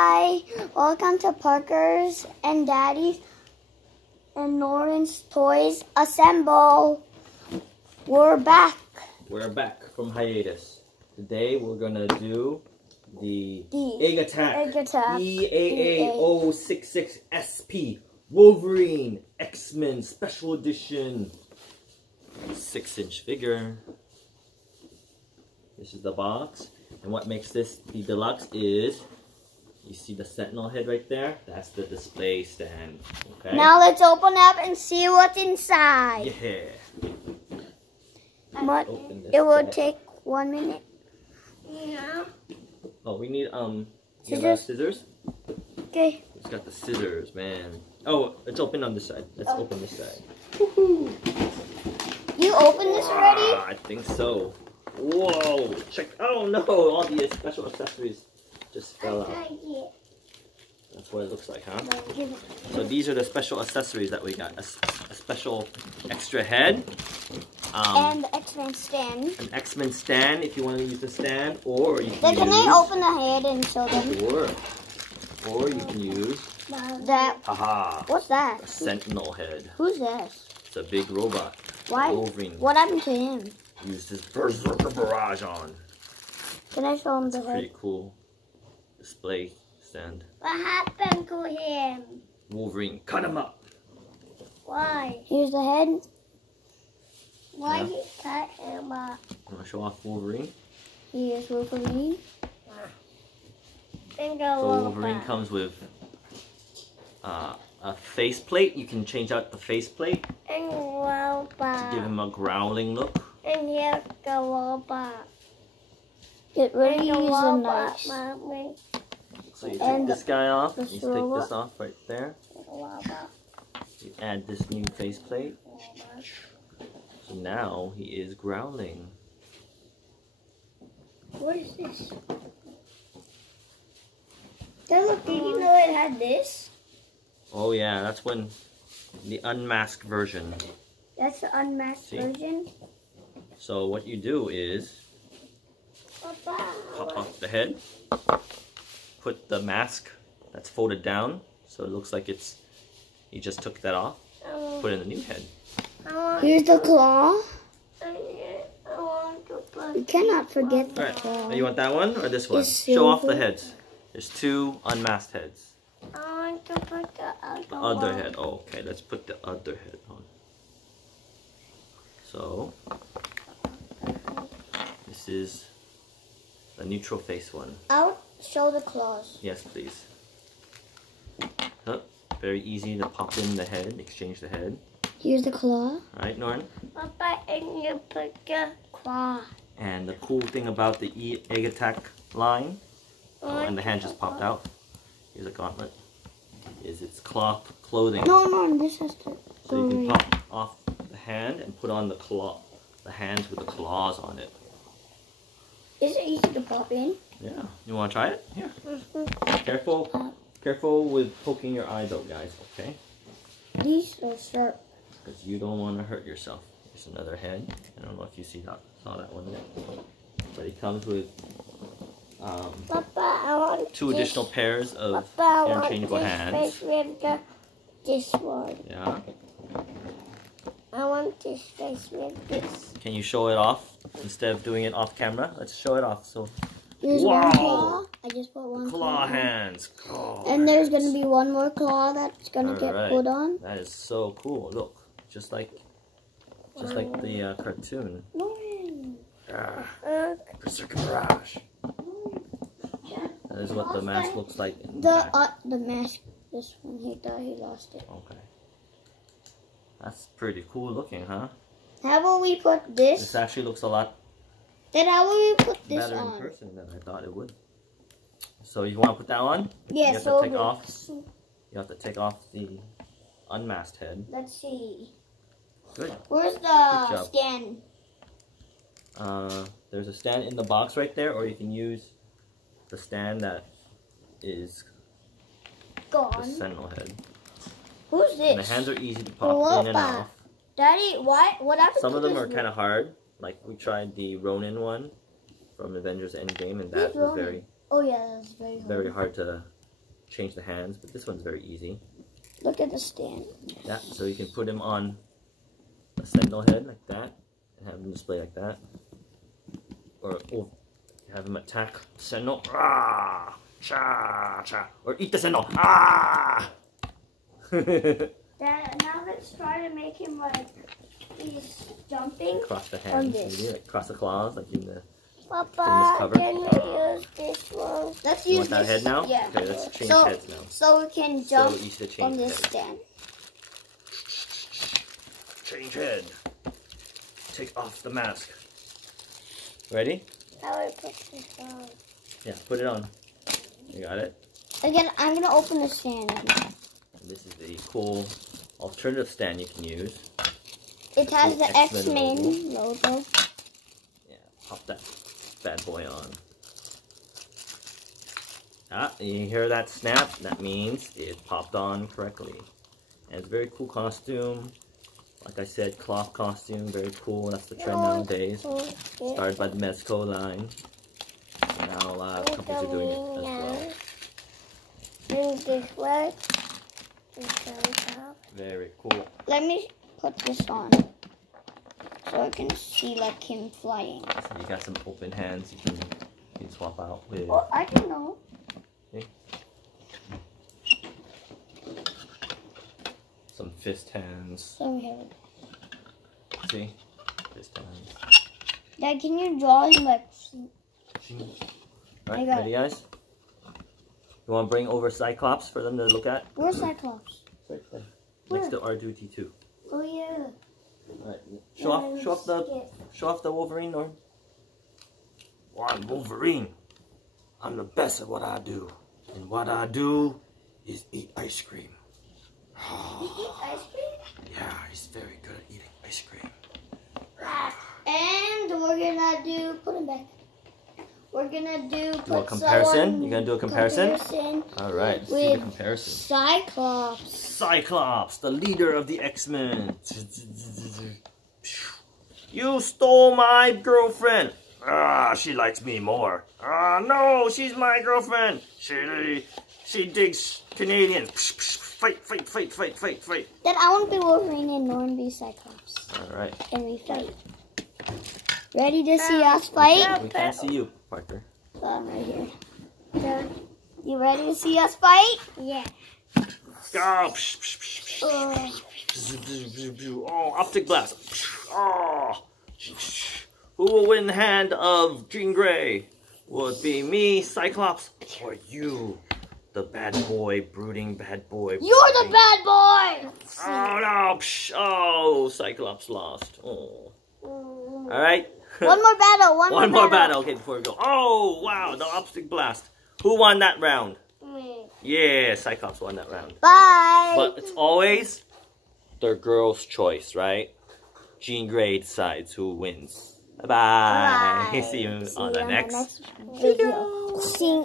Hi, welcome to Parker's and Daddy's and Lauren's Toys Assemble. We're back. We're back from hiatus. Today we're gonna do the Egg Attack EAA 066 SP Wolverine X-Men Special Edition 6-inch figure. This is the box, and what makes this the deluxe is, you see the Sentinel head right there? That's the display stand. Okay. Now let's open up and see what's inside. Yeah. It will take 1 minute. Yeah. Oh, we need scissors. Scissors. Okay. It's got the scissors, man. Oh, it's open on this side. Let's open this side. You opened this already? I think so. Whoa! Check. Oh no! All the special accessories just fell out. That's what it looks like, huh? So these are the special accessories that we got. A special extra head. And the X-Men stand. An X-Men stand if you want to use the stand, or you can Can I open the head and show them? Sure. Or you can use that. Haha. What's that? A Sentinel head. Who's this? It's a big robot. Why? Wolverine. What happened to him? Use his berserker barrage on. Can I show him the It's a head? pretty cool display stand. What happened to him? Wolverine, cut him up. Why? Here's the head. Why you cut him up? You want to show off Wolverine? Here's Wolverine. So Wolverine comes with a face plate. You can change out the face plate And robot. to give him a growling look. And here's the robot. It really And the is a robot, nice. Mommy. So you And take this guy off. You this take robot. this off right there. Robot. You add this new face plate. So now he is growling. What is this? Look, did you know it had this? Oh yeah, that's when the unmasked version. That's the unmasked version. So what you do is pop off the head, put the mask that's folded down, so it looks like it's, he just took that off, put in the new head. Here's the claw. I want to put You cannot forget the Alright, claw. now you want that one or this one? It's Show off the silver. heads. There's two unmasked heads. I want to put the other The other one. head. Oh, okay, let's put the other head on. So, this is the neutral face one. I'll show the claws. Yes, please. Oh, very easy to pop in the head, exchange the head. Here's the claw. Alright, Norn? Papa, and you put the claw. And the cool thing about the Egg Attack line, and the hand just popped out. Here's a gauntlet. Is its cloth clothing. No, this has to So you can pop off the hand and put on the claw, the hands with the claws on it. Is it easy to pop in? Yeah. You want to try it? Here. Careful with poking your eye though, guys. Okay. These are sharp. Because you don't want to hurt yourself. Here's another head. I don't know if you saw that one yet. But it comes with Papa, I want two additional pairs of Papa, I want interchangeable this hands. face with this one. Yeah. I want this face with this. Can you show it off instead of doing it off camera? Let's show it off. So, Here's one claw. I just put one claw hands. And there's gonna be one more claw that's gonna get Alright. put on. That is so cool. Look, just like the cartoon. Berserker Barrage. That is what the mask looks like. In the back. The mask. This one, he thought he lost it. Okay. That's pretty cool looking, huh? How will we put this? This actually looks a lot Then how will we put this better on? in person than I thought it would. So you want to put that on? Yeah, You have to take off. You have to take off the unmasked head. Let's see. Good. Where's Good the job. stand? There's a stand in the box right there, or you can use the stand that is the Gone. Sentinel head. Who's this? And the hands are easy to pop in and off. Daddy, what happened Some to of them this are kind of hard. Like we tried the Ronin one from Avengers Endgame, and that was very Oh yeah, that's very hard. hard to change the hands, but this one's very easy. Look at the stand. Yeah, so you can put him on a sentinel head like that, and have him display like that. Or have him attack sentinel. Ah! Cha! Cha! Or eat the sentinel. Ah! Dad, now let's try to make him like he's jumping. Cross the hands, maybe, like cross the claws, like in the Papa, cover. can we use this one? Let's You use want that this. head now? Yeah. Okay, let's change So- heads now. So we can jump So you should change on this head. stand. Change head. Take off the mask. Ready? How do I put this on? Yeah, put it on. You got it? Again, I'm gonna open the stand. And this is the cool alternative stand you can use. It has the X-Men X-Men logo. Yeah, pop that bad boy on. Ah, you hear that snap? That means it popped on correctly. And it's a very cool costume. Like I said, cloth costume, very cool. That's the trend nowadays. Started by the Mezco line. And now a lot of companies are doing it as well. Bring this way. Very cool. Let me put this on so I can see like him flying. So you got some open hands you can swap out with. Oh, I can know. Okay. Some fist hands. So here. See? Fist hands. Dad, can you draw him like? Alright, ready guys? You want to bring over Cyclops for them to look at? Where's Cyclops? Right there. Next to R2-D2. Oh yeah. Alright, show off the Wolverine, Norm. Well, I'm Wolverine. I'm the best at what I do. And what I do is eat ice cream. You eat ice cream? Yeah, he's very good at eating ice cream. And we're gonna do. Put him back. We're gonna do. Do a comparison? You're gonna do a comparison? Alright, let's do the comparison. Cyclops. Cyclops, the leader of the X-Men. You stole my girlfriend. Ah, she likes me more. Ah, no, she's my girlfriend. She digs Canadians. Fight, fight, fight, fight, fight, fight. Then I want to be Wolverine and Norm be Cyclops. Alright. And we fight. Ready to see us fight? We can't see you, Parker. I'm right here. You ready to see us fight? Yeah. Go. Oh, optic blast. Oh. Who will win the hand of Jean Grey? Will it be me, Cyclops, or you, the bad boy, brooding bad boy? You're the bad boy! Oh, no. Oh, Cyclops lost. Oh. All right. One more battle. One more battle. Okay, before we go. Oh, wow. The optic blast. Who won that round? Me. Yeah, Cyclops won that round. Bye. But it's always the girl's choice, right? Jean Grey decides who wins. Bye-bye. Bye. See you on the next video. See.